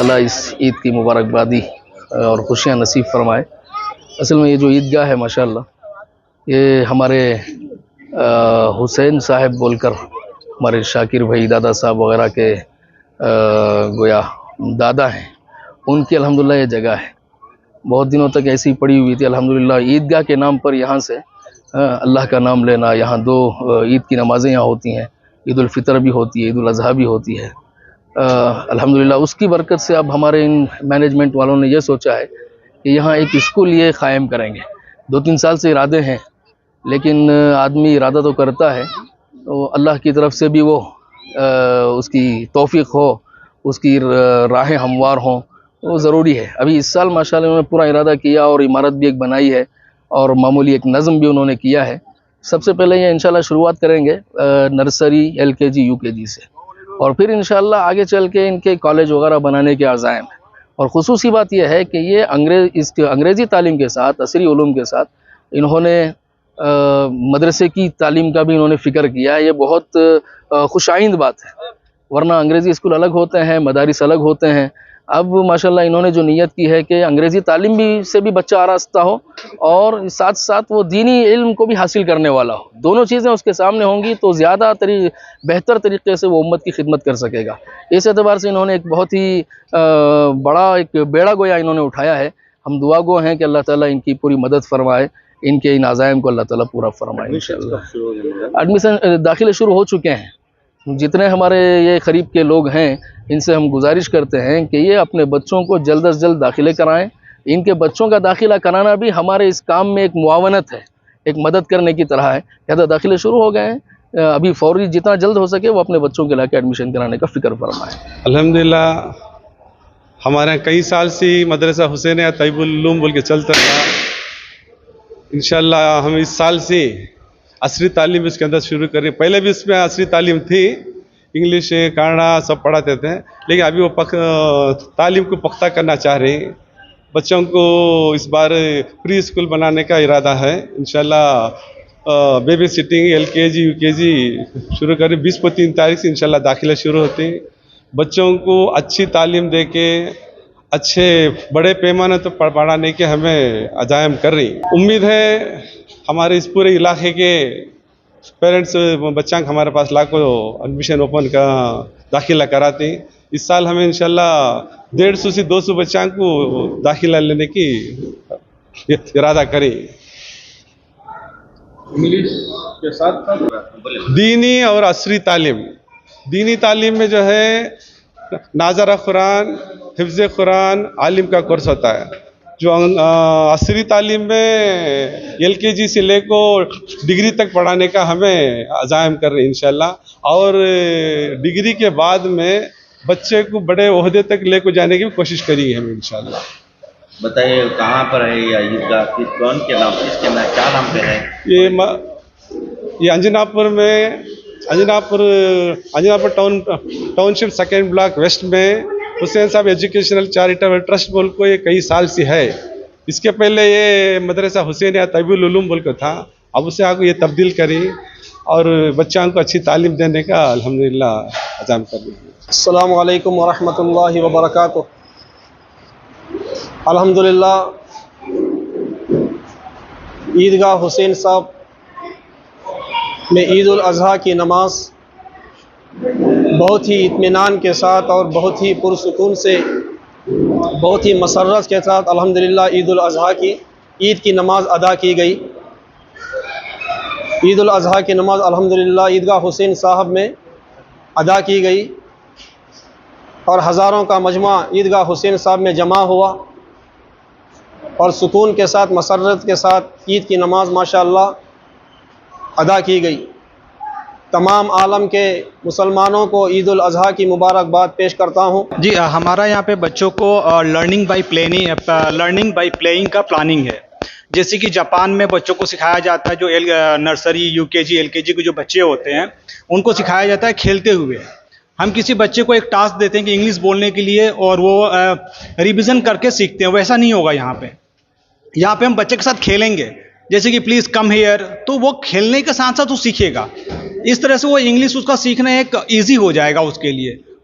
اللہ اس عید کی مبارکبادی اور خوشیاں نصیب فرمائے۔ اصل میں یہ جو عیدگاہ ہے ماشاءاللہ، یہ ہمارے حسین صاحب بول کر ہمارے شاکر بھائی دادا صاحب وغیرہ کے گویا دادا ہیں، ان کی الحمدللہ یہ جگہ ہے۔ بہت دنوں تک ایسی پڑی ہوئی تھی، الحمدللہ عیدگاہ کے نام پر یہاں سے اللہ کا نام لینا، یہاں دو عید کی نمازیں یہاں ہوتی ہیں، عید الفطر بھی ہوتی ہے، عید الاضحیٰ بھی ہوتی ہے۔ الحمدللہ اس کی برکت سے اب ہمارے ان مینجمنٹ والوں نے یہ سوچا ہے کہ یہاں ایک اسکول یہ قائم کریں گے۔ 2-3 سال سے ارادے ہیں، لیکن آدمی ارادہ تو کرتا ہے، تو اللہ کی طرف سے بھی وہ اس کی توفیق ہو، اس کی راہیں ہموار ہوں، وہ ضروری ہے۔ ابھی اس سال ماشاءاللہ انہوں نے پورا ارادہ کیا اور عمارت بھی ایک بنائی ہے اور معمولی ایک نظم بھی انہوں نے کیا ہے۔ سب سے پہلے یہ انشاءاللہ شروعات کریں گے نرسری LKG UKG سے، اور پھر انشاءاللہ آگے چل کے ان کے کالج وغیرہ بنانے کے عزائم ہیں۔ اور خصوصی بات یہ ہے کہ یہ انگریزی تعلیم کے ساتھ، عصری علوم کے ساتھ انہوں نے مدرسے کی تعلیم کا بھی انہوں نے فکر کیا ہے۔ یہ بہت خوش آئند بات ہے، ورنہ انگریزی اسکول الگ ہوتے ہیں، مدارس الگ ہوتے ہیں۔ اب ماشاءاللہ انہوں نے جو نیت کی ہے کہ انگریزی تعلیم بھی سے بھی بچہ آراستہ ہو اور ساتھ ساتھ وہ دینی علم کو بھی حاصل کرنے والا ہو، دونوں چیزیں اس کے سامنے ہوں گی تو زیادہ بہتر طریقے سے وہ امت کی خدمت کر سکے گا۔ اس اعتبار سے انہوں نے ایک بہت ہی بڑا ایک بیڑا گویا انہوں نے اٹھایا ہے۔ ہم دعا گو ہیں کہ اللہ تعالیٰ ان کی پوری مدد فرمائے، ان کے ان عزائم کو اللہ تعالیٰ پورا فرمائے انشاءاللہ۔ ایڈمیشن داخلے شروع ہو چکے ہیں۔ جتنے ہمارے یہ قریب کے لوگ ہیں ان سے ہم گزارش کرتے ہیں کہ یہ اپنے بچوں کو جلد از جلد داخلے کرائیں۔ ان کے بچوں کا داخلہ کرانا بھی ہمارے اس کام میں ایک معاونت ہے، ایک مدد کرنے کی طرح ہے۔ لہذا داخلے شروع ہو گئے ہیں، ابھی فوری جتنا جلد ہو سکے وہ اپنے بچوں کے لا کے ایڈمیشن کرانے کا فکر فرمائیں۔ الحمدللہ ہمارے یہاں کئی سال سے مدرسہ حسین طیب العلوم بول کے چلتا تھا۔ انشاءاللہ ہم اس سال سے عصری تعلیم اس کے اندر شروع کریں۔ پہلے بھی اس میں عصری تعلیم تھی، انگلش کانڑا سب پڑھاتے تھے، لیکن ابھی وہ تعلیم کو پختہ کرنا چاہ رہے ہیں۔ بچوں کو اس بار پری اسکول بنانے کا ارادہ ہے۔ انشاءاللہ بیبی سٹنگ LKG UKG شروع کریں۔ 20-23 تاریخ سے انشاءاللہ داخلہ شروع ہوتے ہیں۔ بچوں کو اچھی تعلیم دے کے اچھے بڑے پیمانے تو پڑھانے کے ہمیں عزائم کر رہی ہیں۔ امید ہے ہمارے اس پورے علاقے کے پیرنٹس بچوں کو ہمارے پاس لاکھوں ایڈمیشن اوپن کا داخلہ کراتے ہیں۔ اس سال ہمیں انشاءاللہ 150 سے 200 بچوں کو داخلہ لینے کی ارادہ کریں۔ انگلش کے ساتھ دینی اور عصری تعلیم، دینی تعلیم میں جو ہے ناظرہ قرآن، حفظ قرآن، عالم کا کورس ہوتا ہے۔ جو عصری تعلیم میں LKG سے لے کو ڈگری تک پڑھانے کا ہمیں عزائم کر رہے ہیں انشاءاللہ، اور ڈگری کے بعد میں بچے کو بڑے عہدے تک لے کو جانے کی کوشش کریں گے ہم انشاءاللہ۔ بتائیے کہاں پر ہے یہ عیدگاہ، کون کے نام، کس کے نام، کیا نام پہ ہے؟ یہ انجنا پور میں، انجنا پور ٹاؤن شپ 2nd بلاک ویسٹ میں حسین صاحب ایجوکیشنل چیریٹیبل ٹرسٹ بول کو یہ کئی سال سے ہے۔ اس کے پہلے یہ مدرسہ حسین طیب العلوم بول کو تھا، اب اسے آگے یہ تبدیل کری اور بچوں کو اچھی تعلیم دینے کا الحمدللہ عزم کر رہی ہے۔ السلام علیکم ورحمۃ اللہ وبرکاتہ۔ الحمدللہ عیدگاہ حسین صاحب میں عید الاضحیٰ کی نماز بہت ہی اطمینان کے ساتھ اور بہت ہی پرسکون سے، بہت ہی مسرت کے ساتھ الحمدللہ عید الاضحیٰ کی عید کی نماز ادا کی گئی۔ عید الاضحیٰ کی نماز الحمدللہ عیدگاہ حسین صاحب میں ادا کی گئی اور ہزاروں کا مجمع عیدگاہ حسین صاحب میں جمع ہوا اور سکون کے ساتھ، مسرت کے ساتھ عید کی نماز ماشاءاللہ ادا کی گئی۔ تمام عالم کے مسلمانوں کو عید الاضحیٰ کی مبارکباد پیش کرتا ہوں۔ جی ہمارا یہاں پہ بچوں کو لرننگ بائی پلیننگ کا پلاننگ ہے۔ جیسے کہ جاپان میں بچوں کو سکھایا جاتا ہے، جو نرسری UKG LKG کے جو بچے ہوتے ہیں ان کو سکھایا جاتا ہے کھیلتے ہوئے۔ ہم کسی بچے کو ایک ٹاسک دیتے ہیں کہ انگلش بولنے کے لیے اور وہ ریویژن کر کے سیکھتے ہیں، ویسا نہیں ہوگا یہاں پہ۔ یہاں پہ ہم بچے کے ساتھ کھیلیں گے، جیسے کہ پلیز کم ہیئر، تو وہ کھیلنے کے ساتھ ساتھ وہ سیکھے گا۔ اس طرح سے وہ انگلش اس کا سیکھنا ایک ایزی ہو جائے گا اس کے لیے۔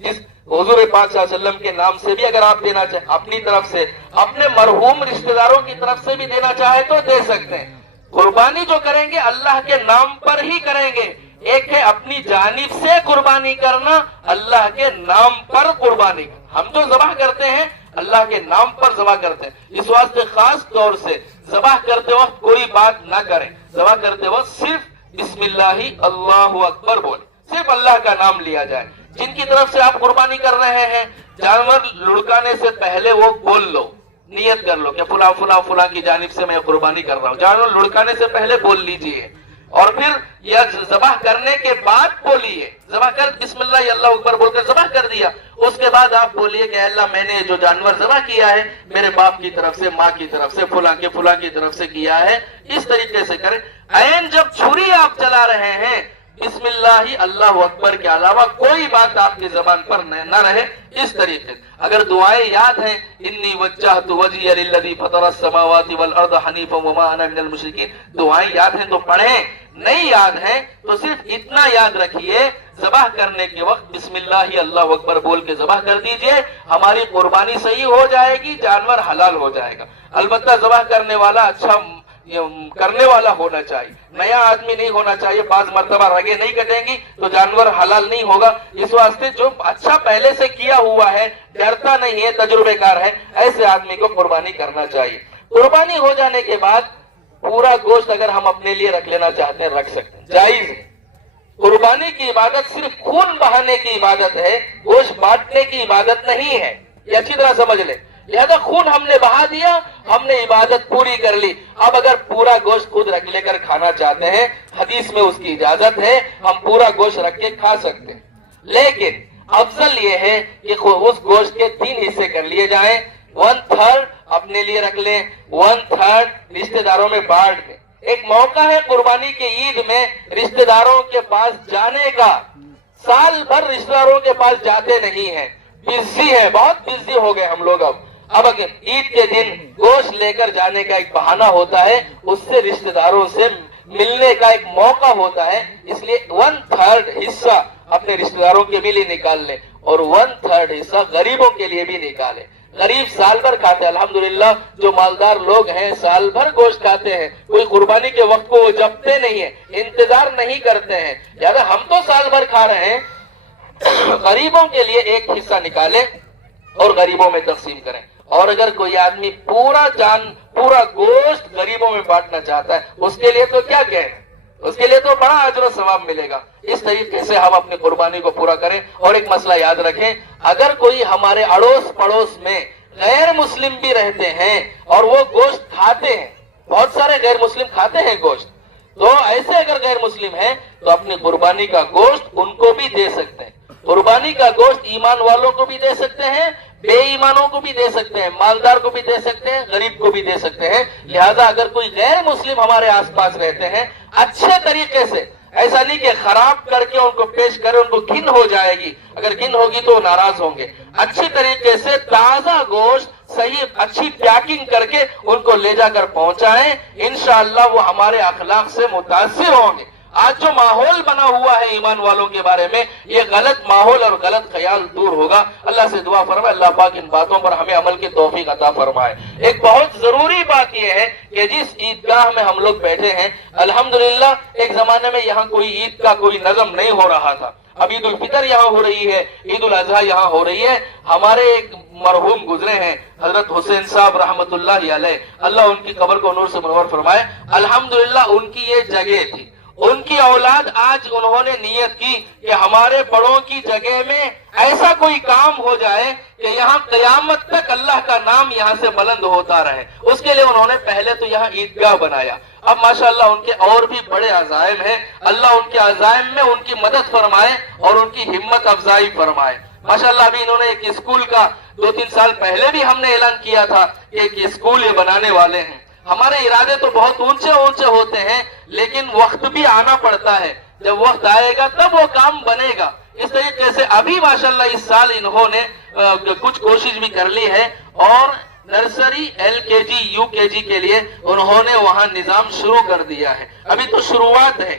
جس حضور پاک صلی اللہ علیہ وسلم کے نام سے بھی اگر آپ دینا چاہیں, اپنی طرف سے, اپنے مرحوم رشتہ داروں کی طرف سے بھی دینا چاہے تو دے سکتے ہیں. قربانی جو کریں گے اللہ کے نام پر ہی کریں گے. ایک ہے اپنی جانب سے قربانی کرنا, اللہ کے نام پر قربانی کرنا. ہم جو ذبح کرتے ہیں اللہ کے نام پر ذبح کرتے ہیں, اس واسطے خاص طور سے ذبح کرتے وقت کوئی بات نہ کریں. ذبح کرتے وقت صرف بسم اللہ اللہ اکبر بولیں, صرف اللہ کا نام لیا جائے. جن کی طرف سے آپ قربانی کر رہے ہیں, جانور لڑکانے سے پہلے وہ بول لو, نیت کر لو کہ فلاں فلاں فلاں کی جانب سے میں قربانی کر رہا ہوں. جانور لڑکانے سے پہلے بول لیجئے, اور پھر یا ذبح کرنے کے بعد بولیے. ذبح کر بسم اللہ اللہ اکبر بول کر ذبح کر دیا, اس کے بعد آپ بولیے کہ اللہ میں نے جو جانور ذبح کیا ہے میرے باپ کی طرف سے, ماں کی طرف سے, فلاں کی طرف سے کیا ہے. اس طریقے سے کریں. عین جب چھری آپ چلا رہے ہیں بسم اللہ اللہ اکبر کے علاوہ کوئی بات آپ کی زبان پر نہ رہے. اس طریقے اگر دعائیں یاد ہیں, انی وجہت وجہی للذی فطر السماوات والارض حنیفا وما انا من المشرکین, دعائیں یاد ہیں تو پڑھیں, نہیں یاد ہیں تو صرف اتنا یاد رکھیے ذبح کرنے کے وقت بسم اللہ اللہ اکبر بول کے ذبح کر دیجئے. ہماری قربانی صحیح ہو جائے گی, جانور حلال ہو جائے گا. البتہ ذبح کرنے والا اچھا کرنے والا ہونا چاہیے, نیا آدمی نہیں ہونا چاہیے. بعض مرتبہ رگیں نہیں کٹیں گی تو جانور حلال نہیں ہوگا. اس واسطے جو اچھا پہلے سے کیا ہوا ہے, ڈرتا نہیں ہے, تجربے کار ہے, ایسے آدمی کو قربانی کرنا چاہیے. قربانی ہو جانے کے بعد پورا گوشت اگر ہم اپنے لیے رکھ لینا چاہتے ہیں رکھ سکتے ہیں, جائز ہے. قربانی کی عبادت صرف خون بہانے کی عبادت ہے, گوشت بانٹنے کی عبادت نہیں ہے. یہ اچھی طرح سمجھ لیں. لہذا خون ہم نے بہا دیا, ہم نے عبادت پوری کر لی. اب اگر پورا گوشت خود رکھ لے کر کھانا چاہتے ہیں, حدیث میں اس کی اجازت ہے, ہم پورا گوشت رکھ کے کھا سکتے ہیں. لیکن افضل یہ ہے کہ اس گوشت کے 3 حصے کر لیے جائیں. 1/3 اپنے لیے رکھ لیں, 1/3 رشتہ داروں میں بانٹ دیں. ایک موقع ہے قربانی کے عید میں رشتہ داروں کے پاس جانے کا. سال بھر رشتہ داروں کے پاس جاتے نہیں ہیں, بزی ہے, بہت بزی ہو گئے ہم لوگ. اب اگر عید کے دن گوشت لے کر جانے کا ایک بہانہ ہوتا ہے, اس سے رشتہ داروں سے ملنے کا ایک موقع ہوتا ہے. اس لیے 1/3 حصہ اپنے رشتہ داروں کے بھی لیے نکال لیں, اور 1/3 حصہ غریبوں کے لیے بھی نکالیں. غریب سال بھر کھاتے ہیں, الحمدللہ جو مالدار لوگ ہیں سال بھر گوشت کھاتے ہیں. کوئی قربانی کے وقت کو وہ جپتے نہیں ہیں, انتظار نہیں کرتے ہیں. لہذا ہم تو سال بھر کھا رہے ہیں, غریبوں کے لیے ایک حصہ نکالیں اور غریبوں میں تقسیم کریں. اور اگر کوئی آدمی پورا گوشت غریبوں میں بانٹنا چاہتا ہے, اس کے لیے تو کیا کہیں, اس کے لیے تو بڑا اجر و ثواب ملے گا. اس طریقے سے ہم اپنی قربانی کو پورا کریں. اور ایک مسئلہ یاد رکھیں, اگر کوئی ہمارے اڑوس پڑوس میں غیر مسلم بھی رہتے ہیں اور وہ گوشت کھاتے ہیں, بہت سارے غیر مسلم کھاتے ہیں گوشت, تو ایسے اگر غیر مسلم ہیں تو اپنی قربانی کا گوشت ان کو بھی دے سکتے ہیں. قربانی کا گوشت ایمان والوں کو بھی دے سکتے ہیں, بے ایمانوں کو بھی دے سکتے ہیں, مالدار کو بھی دے سکتے ہیں, غریب کو بھی دے سکتے ہیں. لہذا اگر کوئی غیر مسلم ہمارے آس پاس رہتے ہیں, اچھے طریقے سے, ایسا نہیں کہ خراب کر کے ان کو پیش کرے, ان کو گھن ہو جائے گی, اگر گھن ہوگی تو وہ ناراض ہوں گے. اچھی طریقے سے تازہ گوشت صحیح اچھی پیکنگ کر کے ان کو لے جا کر پہنچائیں, انشاءاللہ وہ ہمارے اخلاق سے متاثر ہوں گے. آج جو ماحول بنا ہوا ہے ایمان والوں کے بارے میں, یہ غلط ماحول اور غلط خیال دور ہوگا. اللہ سے دعا فرمائے اللہ پاک ان باتوں پر ہمیں عمل کی توفیق عطا فرمائے. ایک بہت ضروری بات یہ ہے کہ جس عیدگاہ میں ہم لوگ بیٹھے ہیں, الحمدللہ ایک زمانے میں یہاں کوئی عید کا کوئی نظم نہیں ہو رہا تھا. اب عید الفطر یہاں ہو رہی ہے, عید الاضحیٰ یہاں ہو رہی ہے. ہمارے ایک مرحوم گزرے ہیں حضرت حسین صاحب رحمت اللہ علیہ, اللہ ان کی قبر کو نور سے منور فرمائے. الحمدللہ ان کی یہ جگہ تھی, ان کی اولاد آج انہوں نے نیت کی کہ ہمارے بڑوں کی جگہ میں ایسا کوئی کام ہو جائے کہ یہاں قیامت تک اللہ کا نام یہاں سے بلند ہوتا رہے. اس کے لیے انہوں نے پہلے تو یہاں عیدگاہ بنایا. اب ماشاءاللہ ان کے اور بھی بڑے عزائم ہیں, اللہ ان کے عزائم میں ان کی مدد فرمائے اور ان کی ہمت افزائی فرمائے. ماشاءاللہ ابھی انہوں نے ایک اسکول کا 2-3 سال پہلے بھی ہم نے اعلان کیا تھا کہ ایک اسکول یہ بنانے والے ہیں. ہمارے ارادے تو بہت اونچے اونچے ہوتے ہیں, لیکن وقت بھی آنا پڑتا ہے. جب وقت آئے گا تب وہ کام بنے گا. اس طریقے سے ابھی ماشاءاللہ اس سال انہوں نے کچھ کوشش بھی کر لی ہے, اور نرسری LKG UKG کے لیے انہوں نے وہاں نظام شروع کر دیا ہے. ابھی تو شروعات ہے,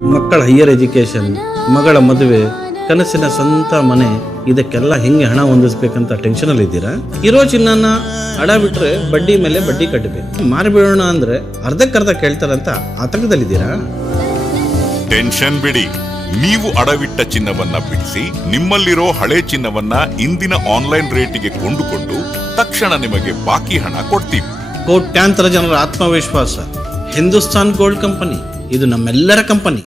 ಮಕ್ಕಳ ಹೈಯರ್ ಎಜುಕೇಷನ್, ಮಗಳ ಮದುವೆ, ಕನಸಿನ ಸ್ವಂತ ಮನೆ, ಇದಕ್ಕೆಲ್ಲ ಹೆಂಗೆ ಹಣ ಹೊಂದಿಸ್ಬೇಕಂತ ಟೆನ್ಷನ್ ಅಲ್ಲಿ ಇದ್ದೀರಾ? ಇರೋ ಚಿನ್ನನ ಅಡ ಬಿಟ್ರೆ ಬಡ್ಡಿ ಮೇಲೆ ಬಡ್ಡಿ ಕಟ್ಟಬೇಕು, ಮಾರಿಬಿಡೋಣ ಅಂದ್ರೆ ಅರ್ಧಕ್ಕರ್ಧ ಕೇಳ್ತಾರಂತ ಆತಂಕದಲ್ಲಿದ್ದೀರಾ? ಟೆನ್ಷನ್ ಬಿಡಿ, ನೀವು ಅಡವಿಟ್ಟ ಚಿನ್ನವನ್ನ ಬಿಡಿಸಿ ನಿಮ್ಮಲ್ಲಿರೋ ಹಳೆ ಚಿನ್ನವನ್ನ ಇಂದಿನ ಆನ್ಲೈನ್ ರೇಟಿಗೆ ಕೊಂಡುಕೊಂಡು ತಕ್ಷಣ ನಿಮಗೆ ಬಾಕಿ ಹಣ ಕೊಡ್ತೀವಿ. ಕೋಟ್ಯಾಂತರ ಜನರ ಆತ್ಮವಿಶ್ವಾಸ ಹಿಂದೂಸ್ತಾನ್ ಗೋಲ್ಡ್ ಕಂಪನಿ, ಇದು ನಮ್ಮೆಲ್ಲರ ಕಂಪನಿ.